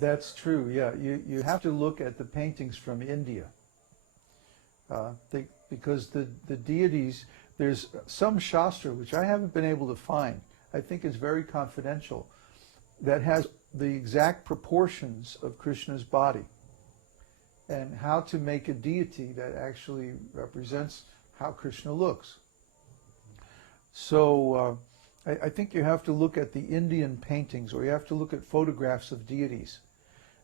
That's true, yeah. You have to look at the paintings from India. Because the deities, there's some Shastra, which I haven't been able to find, I think is very confidential, that has the exact proportions of Krishna's body and how to make a deity that actually represents how Krishna looks. So I think you have to look at the Indian paintings, or you have to look at photographs of deities.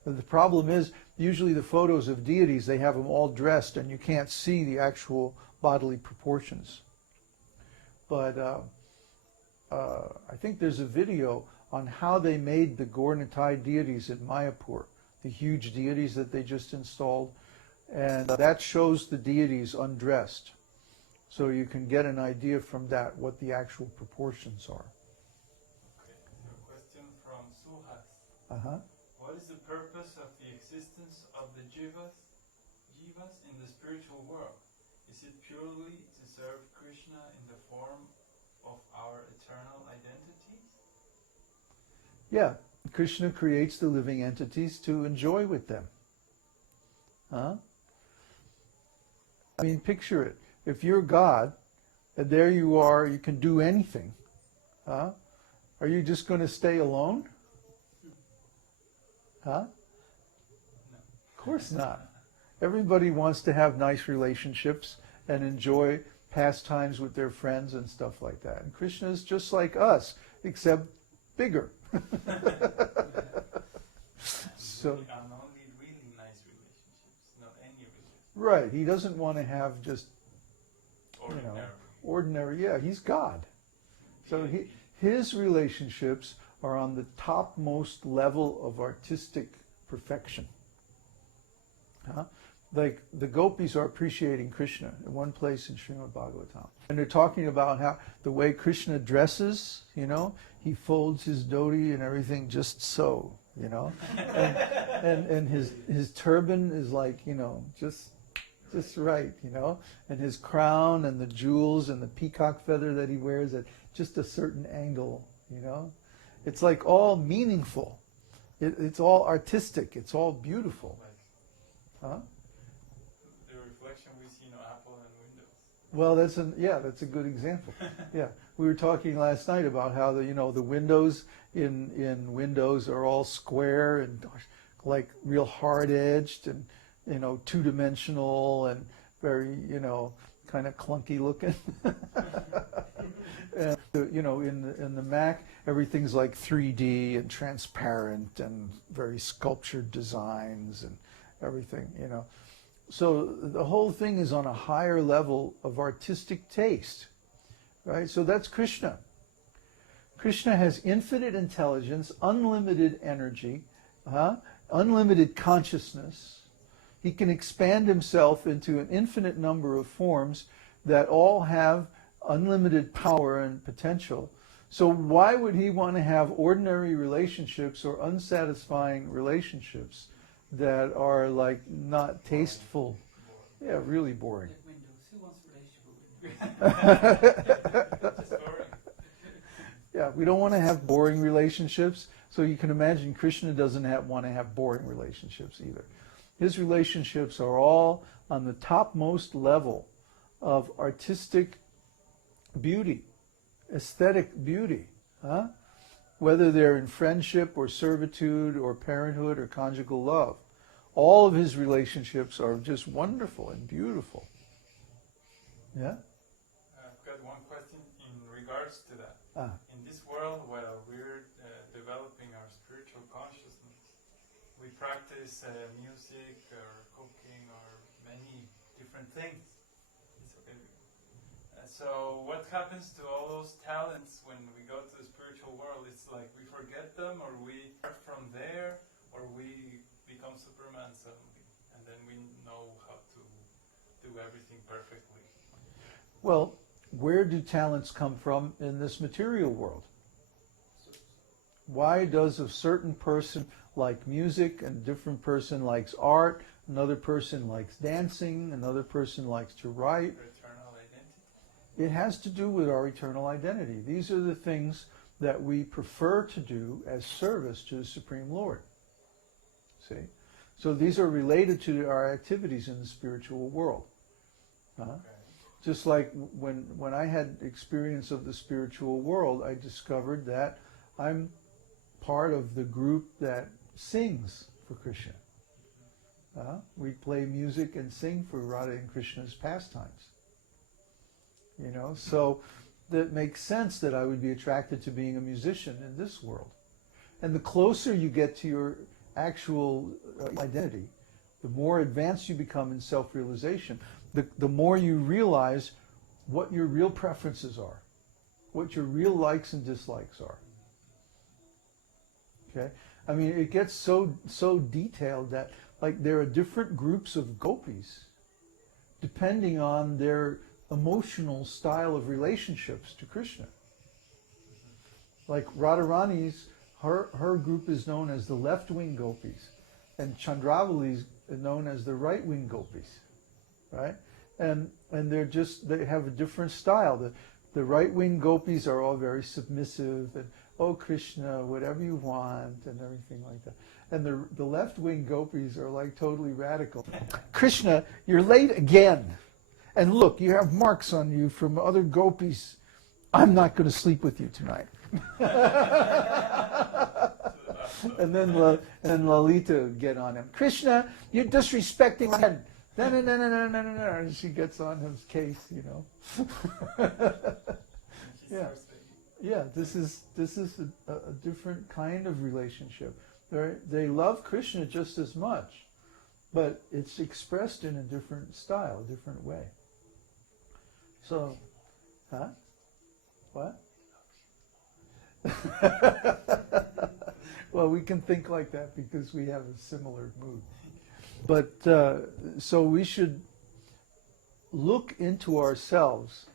And the problem is, usually the photos of deities, they have them all dressed and you can't see the actual bodily proportions. But I think there's a video on how they made the Gaur-Nitai deities in Mayapur, the huge deities that they just installed, and that shows the deities undressed. So you can get an idea from that what the actual proportions are. Okay, a question from Suhas. Uh-huh. What is the purpose of the existence of the jivas in the spiritual world? Is it purely to serve Krishna in the form of our eternal identities? Yeah, Krishna creates the living entities to enjoy with them. Huh? I mean, picture it. If you're God, and there you are, you can do anything. Huh? Are you just going to stay alone? Huh? No. Of course not. Everybody wants to have nice relationships and enjoy pastimes with their friends and stuff like that. And Krishna is just like us, except bigger. So, only really nice relationships, not any relationships. right, he doesn't want to have just ordinary. Yeah, he's God. So his relationships are on the topmost level of artistic perfection. Huh? Like the gopis are appreciating Krishna in one place in Srimad Bhagavatam. And they're talking about how the way Krishna dresses, he folds his dhoti and everything just so, and his turban is like, just right, and his crown and the jewels and the peacock feather that he wears at just a certain angle, It's like all meaningful. It's all artistic. It's all beautiful. Huh? The reflection we see in Apple and Windows. Well, that's a good example. Yeah, we were talking last night about how the windows in Windows are all square and like real hard edged and two-dimensional and very kind of clunky looking. And, in the Mac, everything's like 3D and transparent and very sculptured designs and everything, So the whole thing is on a higher level of artistic taste, right? So that's Krishna. Krishna has infinite intelligence, unlimited energy, unlimited consciousness. He can expand himself into an infinite number of forms that all have unlimited power and potential. So why would he want to have ordinary relationships or unsatisfying relationships that are like not tasteful? Yeah, really boring. Who wants a relationship with Windows? Yeah, we don't want to have boring relationships. So you can imagine Krishna doesn't want to have boring relationships either. His relationships are all on the topmost level of artistic beauty, aesthetic beauty. Huh? Whether they're in friendship or servitude or parenthood or conjugal love. All of his relationships are just wonderful and beautiful. Yeah? I've got one question in regards to that. Ah. In this world where we're developing our spiritual consciousness, we practice music or cooking or many different things. It's okay. So what happens to all those talents when we go to the spiritual world? It's like we forget them, or we start from there, or we become Superman suddenly, and then we know how to do everything perfectly. Well, where do talents come from in this material world? Why does a certain person like music, and a different person likes art, another person likes dancing, another person likes to write? Eternal identity. It has to do with our eternal identity. These are the things that we prefer to do as service to the Supreme Lord. See? So these are related to our activities in the spiritual world. Okay. Just like when I had experience of the spiritual world, I discovered that I'm part of the group that sings for Krishna. We play music and sing for Radha and Krishna's pastimes. You know, so that makes sense that I would be attracted to being a musician in this world. And the closer you get to your actual identity, the more advanced you become in self-realization, the more you realize what your real preferences are, what your real likes and dislikes are. Okay? I mean, it gets so detailed that, like, there are different groups of gopis depending on their emotional style of relationships to Krishna. Like Radharani's, her group is known as the left-wing gopis, and Chandravali's known as the right-wing gopis, right? And they have a different style. The right-wing gopis are all very submissive and, oh Krishna, whatever you want, and everything like that. And the left-wing gopis are like totally radical. Krishna, you're late again. And look, you have marks on you from other gopis. I'm not going to sleep with you tonight. And then Lalita get on him. Krishna, you're disrespecting my head. No. And she gets on his case, you know. Yeah. This is a different kind of relationship. They love Krishna just as much, but it's expressed in a different style, a different way. So, what? Well, we can think like that because we have a similar mood. But so we should look into ourselves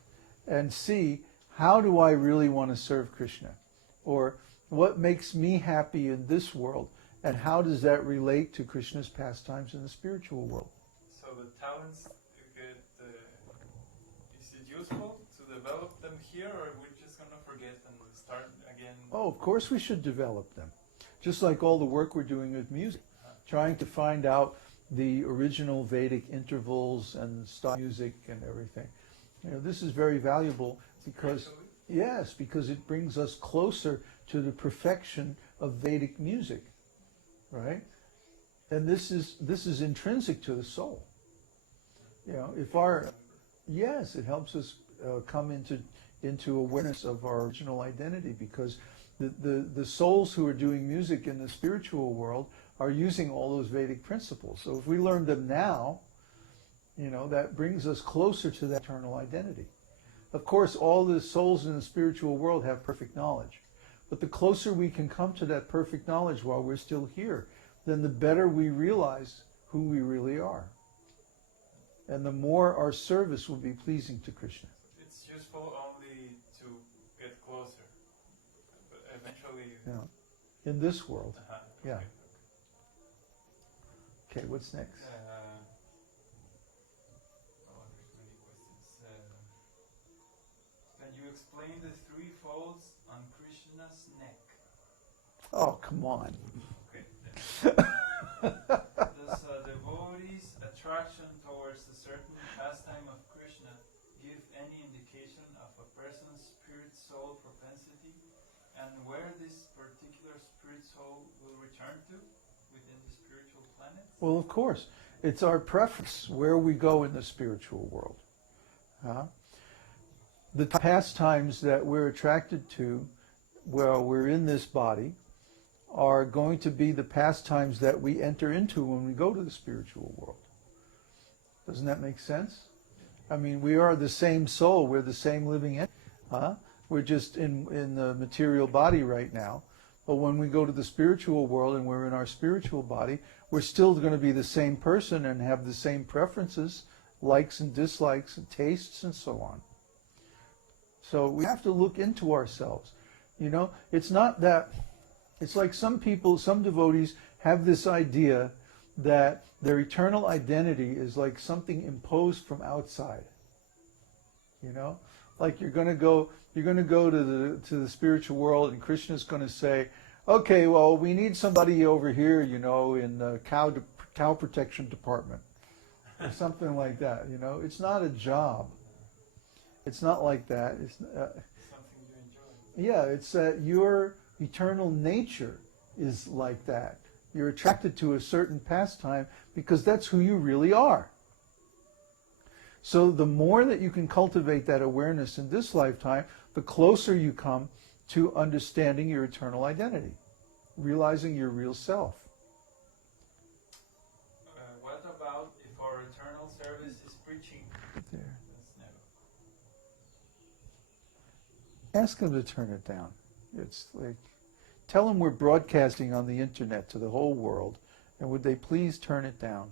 and see, how do I really want to serve Krishna? Or what makes me happy in this world? And how does that relate to Krishna's pastimes in the spiritual world? So the talents, is it useful to develop them here, or we're just going to forget and start again? Oh, of course we should develop them. Just like all the work we're doing with music, trying to find out the original Vedic intervals and style music and everything. You know, this is very valuable because, yes, because it brings us closer to the perfection of Vedic music, right? And this is intrinsic to the soul. You know, yes, it helps us come into awareness of our original identity, because the souls who are doing music in the spiritual world are using all those Vedic principles. So if we learn them now, you know, that brings us closer to that eternal identity. Of course, all the souls in the spiritual world have perfect knowledge. But the closer we can come to that perfect knowledge while we're still here, then the better we realize who we really are. And the more our service will be pleasing to Krishna. It's useful only to get closer, but eventually... Yeah. In this world. Yeah. Okay. Okay, what's next? There's many questions. Can you explain the three folds on Krishna's neck? Oh, come on. Okay. Does a devotee's attraction towards a certain pastime of Krishna give any indication of a person's spirit soul propensity, and where this particular spirit soul will return to within the spiritual planet? Well, of course. It's our preference where we go in the spiritual world. The pastimes that we're attracted to while we're in this body are going to be the pastimes that we enter into when we go to the spiritual world. Doesn't that make sense? I mean, we are the same soul. We're the same living entity. We're just in the material body right now. But when we go to the spiritual world and we're in our spiritual body, we're still going to be the same person and have the same preferences, likes and dislikes, and tastes, and so on. So we have to look into ourselves. You know, it's not that, it's like some people, some devotees have this idea that their eternal identity is like something imposed from outside. You know, like you're going to go to the spiritual world, and Krishna's going to say, okay, well, we need somebody over here, you know, in the cow protection department, or something like that. You know, it's not a job. It's not like that. It's Something you enjoy. yeah. It's that your eternal nature is like that. You're attracted to a certain pastime because that's who you really are. So the more that you can cultivate that awareness in this lifetime, the closer you come to understanding your eternal identity, realizing your real self. What about if our eternal service is preaching? There. That's never. Ask them to turn it down. It's like, tell them we're broadcasting on the internet to the whole world, and would they please turn it down?